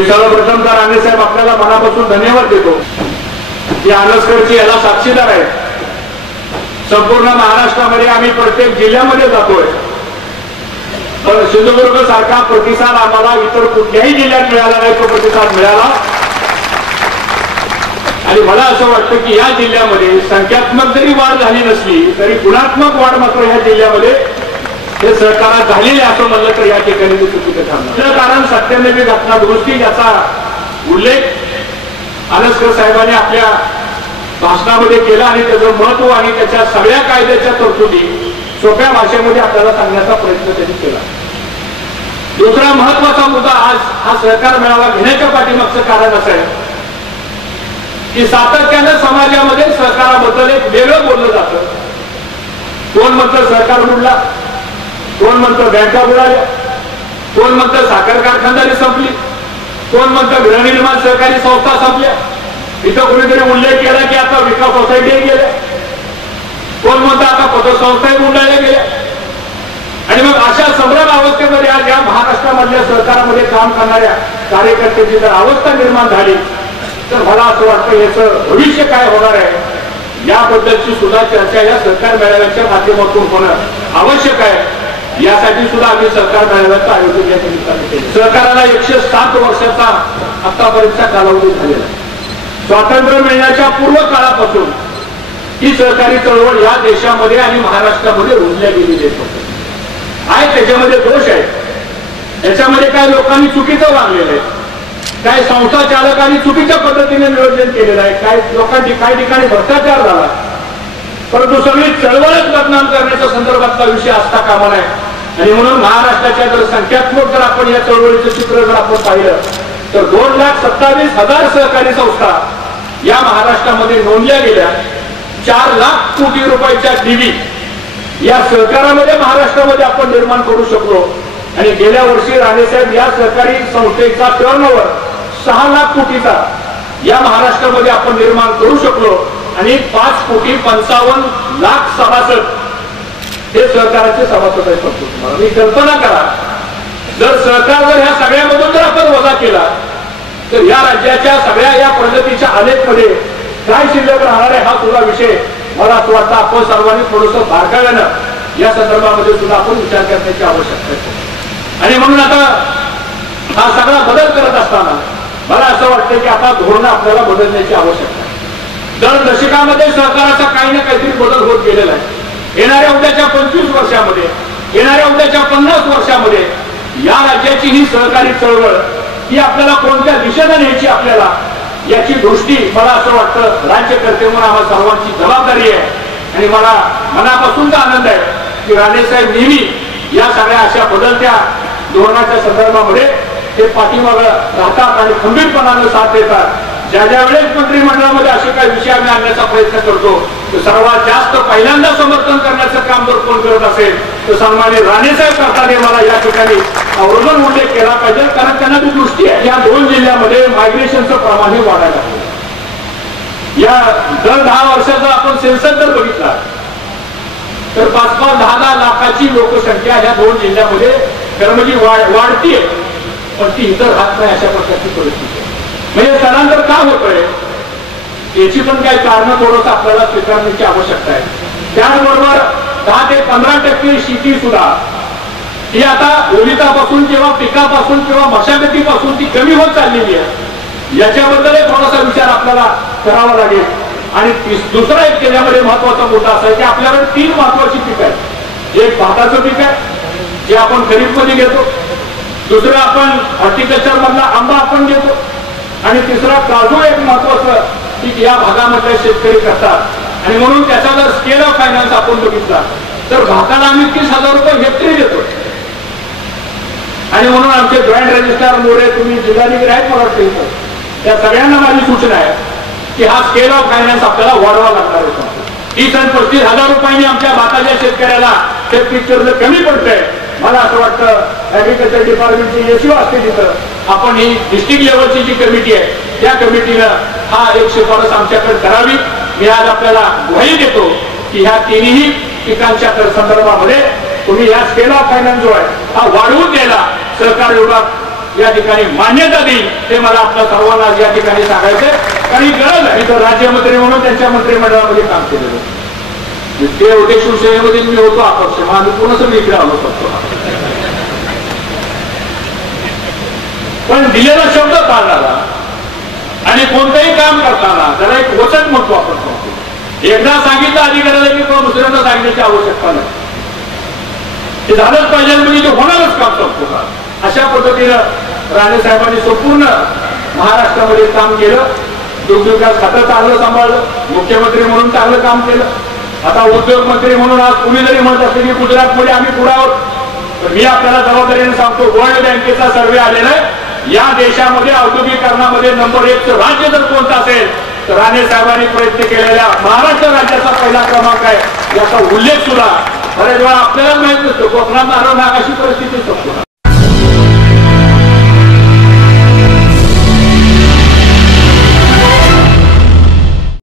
मी सर्वप्रथम तर राणे साहेब आपल्याला मनापासून धन्यवाद देतो की आनसकरची याला साक्षीदार आहे. संपूर्ण महाराष्ट्रामध्ये आम्ही प्रत्येक जिल्ह्यामध्ये जातोय, पण सिंधुदुर्ग सारखा प्रतिसाद आम्हाला इतर कुठल्याही जिल्ह्यात मिळाला नाही. तो प्रतिसाद मिळाला आणि मला असं वाटतं की या जिल्ह्यामध्ये संख्यात्मक जरी वाढ झाली नसली तरी गुणात्मक वाढ मात्र या जिल्ह्यामध्ये हे सहकारात झालेले असं म्हणलं तर या ठिकाणी ते चुकीचं ठरणार. कारण 97वी घटना दुरुस्ती याचा उल्लेख आनसकर साहेबांनी आपल्या भाषणामध्ये केला आणि त्याचं महत्व आणि त्याच्या सगळ्या कायद्याच्या तरतुदी सोप्या भाषेमध्ये आपल्याला सांगण्याचा प्रयत्न त्यांनी केला. दुसरा महत्वाचा मुद्दा आज हा सहकार मेळावा घेण्याच्या पाठीमागचं कारण असं आहे की सातत्यानं समाजामध्ये सहकाराबद्दल एक वेगळं बोललं जातं. कोण म्हणतं सहकार बुडला, कोण म्हणतं बँका बुडाल्या, कोण म्हणतं साखर कारखानदारी संपली, कोण म्हणतं गृहनिर्माण सहकारी संस्था संपल्या. इथं कोणीतरी उल्लेख केला की आता विकास सोसायटी गेल्या, कोण म्हणतं आता पतसंस्थाही बुडायला गेल्या. आणि मग अशा संभ्रम अवस्थेमध्ये आज या महाराष्ट्रामधल्या सहकारामध्ये काम करणाऱ्या कार्यकर्त्यांची जर अवस्था निर्माण झाली तर मला असं वाटतं याचं भविष्य काय होणार आहे याबद्दलची सुद्धा चर्चा या सहकार मेळाव्याच्या माध्यमातून होणं आवश्यक आहे. यासाठी सुद्धा आम्ही सहकार मेळाव्याचं आयोजन या निमित्ताने केलं. सहकाराला 107 वर्षाचा आतापर्यंतचा कालावधी झालेला आहे. स्वातंत्र्य मिळण्याच्या पूर्व काळापासून ही सहकारी चळवळ या देशामध्ये आणि महाराष्ट्रामध्ये रुजल्या गेलेली आहे. त्याच्यामध्ये दोष आहे, याच्यामध्ये काय लोकांनी चुकीचं वागलेलं आहे, काय संस्था चालकांनी चुकीच्या पद्धतीने नियोजन केलेलं आहे, काय लोकांची काही ठिकाणी भ्रष्टाचार झाला. परंतु सगळी चळवळच बदनाम करण्याच्या संदर्भातला विषय असता कामा नये. आणि म्हणून महाराष्ट्राच्या जर संख्यात्मक जर आपण या चळवळीचं चित्र जर आपण पाहिलं तर 2,27,000 सहकारी संस्था या महाराष्ट्रामध्ये नोंदल्या गेल्या. 4 लाख कोटी रुपयाच्या ठेवी या सहकारामध्ये महाराष्ट्रामध्ये आपण निर्माण करू शकलो. आणि गेल्या वर्षी राणेसाहेब या सहकारी संस्थेचा टर्नओव्हर 6 लाख कोटीचा या महाराष्ट्रामध्ये आपण निर्माण करू शकलो. आणि 5,55,00,000 सभासद हे सहकाराचे सभासद आहेत. तुम्ही कल्पना करा, जर सहकार जर ह्या सगळ्यामधून जर आपण वजा केला तर या राज्याच्या सगळ्या या प्रगतीच्या आलेखमध्ये काय शिल्लक राहणार आहे हा सुद्धा विषय मला असं वाटतं आपण सर्वांनी थोडंसं बारकाव्यानं या संदर्भामध्ये सुद्धा आपण विचार करण्याची आवश्यकता आहे. आणि म्हणून आता हा सगळा बदल करत असताना मला असं वाटतं की आता धोरण आपल्याला बदलण्याची आवश्यकता आहे. दर दशकामध्ये सहकाराचा काही ना काहीतरी बदल होत गेलेला आहे. येणाऱ्या उद्याच्या 25 वर्षामध्ये, येणाऱ्या उद्याच्या 50 वर्षामध्ये या राज्याची ही सहकारी चळवळ ही आपल्याला कोणत्या दिशेने न्यायची आपल्याला याची दृष्टी मला असं वाटतं राज्यकर्ते म्हणून आम्हाला सर्वांची जबाबदारी आहे. आणि मला मनापासूनचा आनंद आहे की राणेसाहेब नेहमी या सगळ्या अशा बदलत्या धोरणाच्या संदर्भामध्ये ते पाठीमागे राहतात आणि खंबीरपणाने साथ देतात. ज्या ज्या वेळेस मंत्रिमंडळामध्ये असे काही विषय आम्ही आणण्याचा प्रयत्न करतो तर सर्वात जास्त पहिल्यांदा समर्थन करण्याचं काम जर कोण करत असेल तर सन्माननीय राणेसाहेब करताना मला या ठिकाणी आवर्जून उल्लेख केला पाहिजे. कारण त्यांना ती दृष्टी आहे. या 2 जिल्ह्यामध्ये मायग्रेशनचं प्रमाण हे वाढायला लागलं. या दर 10 वर्षाचा आपण सेन्सस जर बघितला तर 5-10 लाखाची लोकसंख्या ह्या 2 जिल्ह्यामध्ये कर्मजी वाढतीये, पण ती इतर राहत नाही अशा प्रकारची परिस्थिती आहे. म्हणजे स्थलांतर का होतंय याची पण काही कारणं थोडंसं आपल्याला स्वीकारण्याची आवश्यकता आहे. त्याचबरोबर 10 ते 15% शेती सुद्धा ही आता ओलितापासून किंवा पिकापासून किंवा मशागतीपासून ती कमी होत चाललेली आहे. याच्याबद्दल थोडासा विचार आपल्याला करावा लागेल. आणि दुसरा एक त्याच्यामध्ये महत्वाचा मुद्दा असा आहे की आपल्याकडे 3 महत्वाची पिकं आहेत. एक भाताचं पीक आहे जे आपण खरीप मध्ये घेतो, दुसरं आपण हॉर्टिकल्चर मधला आंबा आपण घेतो, आणि तिसरा काजू एक महत्वाचं पीक या भागामध्ये शेतकरी करतात. आणि म्हणून त्याचा जर स्केल ऑफ फायनान्स आपण बघितला तर भाताला आम्ही 30,000 रुपये हेक्टरी देतो. आणि म्हणून आमचे जॉईंट रजिस्ट्रार मोरे, तुम्ही जिल्हाधिकारी आहेत मला वाटतं, त्या सगळ्यांना माझी सूचना आहे की हा स्केल ऑफ फायनान्स आपल्याला वाढवा लागणार आहे. 30 आणि 35,000 रुपयांनी आमच्या भाताच्या शेतकऱ्याला ते पिक्चर जर कमी पडतंय, मला असं वाटतं ऍग्रिकल्चर डिपार्टमेंटची यशस्वी असते तिथं आपण ही डिस्ट्रिक्ट लेवलची जी कमिटी आहे त्या कमिटीनं हा एक शिफारस आमच्याकडे करावी. मी आज आपल्याला ग्वाही देतो की ह्या 3ही पिकांच्या संदर्भामध्ये तुम्ही या स्केल ऑफ फायनान्स जो आहे हा वाढवून द्यायला सहकार विभाग या ठिकाणी मान्यता देईल ते मला आपल्या सर्वांना या ठिकाणी सांगायचंय. कारण ही गरज आहे. तर राज्यमंत्री म्हणून त्यांच्या मंत्रिमंडळामध्ये काम केलेलं ते होते. शिवसेनेमध्ये मी होतो अपक्ष, माझं पूर्ण मी इकडे आलो शकतो. पण दिलेला शब्द पाळणारा आणि कोणतंही काम करताना त्याला एक वचन म्हणतो आपण म्हणतो. एकदा सांगितलं अधिकाऱ्याला की तो दुसऱ्यांदा सांगण्याची आवश्यकता नाही. ते झालंच पाहिजे म्हणजे ते होणारच काम करतो. अशा पद्धतीनं राणे साहेबांनी संपूर्ण महाराष्ट्रामध्ये काम केलं. दुग्धविकास खातं चांगलं सांभाळलं, मुख्यमंत्री म्हणून चांगलं काम केलं. आता उद्योग मंत्री म्हणून आज कुणी जरी म्हणत असते की गुजरातमध्ये आम्ही पुढे आहोत, तर मी आपल्याला जबाबदारीने सांगतो वर्ल्ड बँकेचा सर्वे आलेला आहे. या देशामध्ये औद्योगिकरणामध्ये नंबर 1 राज्य जर कोणतं असेल तर राणे साहेबांनी प्रयत्न केलेल्या महाराष्ट्र राज्याचा पहिला क्रमांक आहे. याचा उल्लेख सुद्धा बरेच वेळा आपल्याला माहित नसतो. कोकणात नारायण नाग अशी परिस्थिती असतो.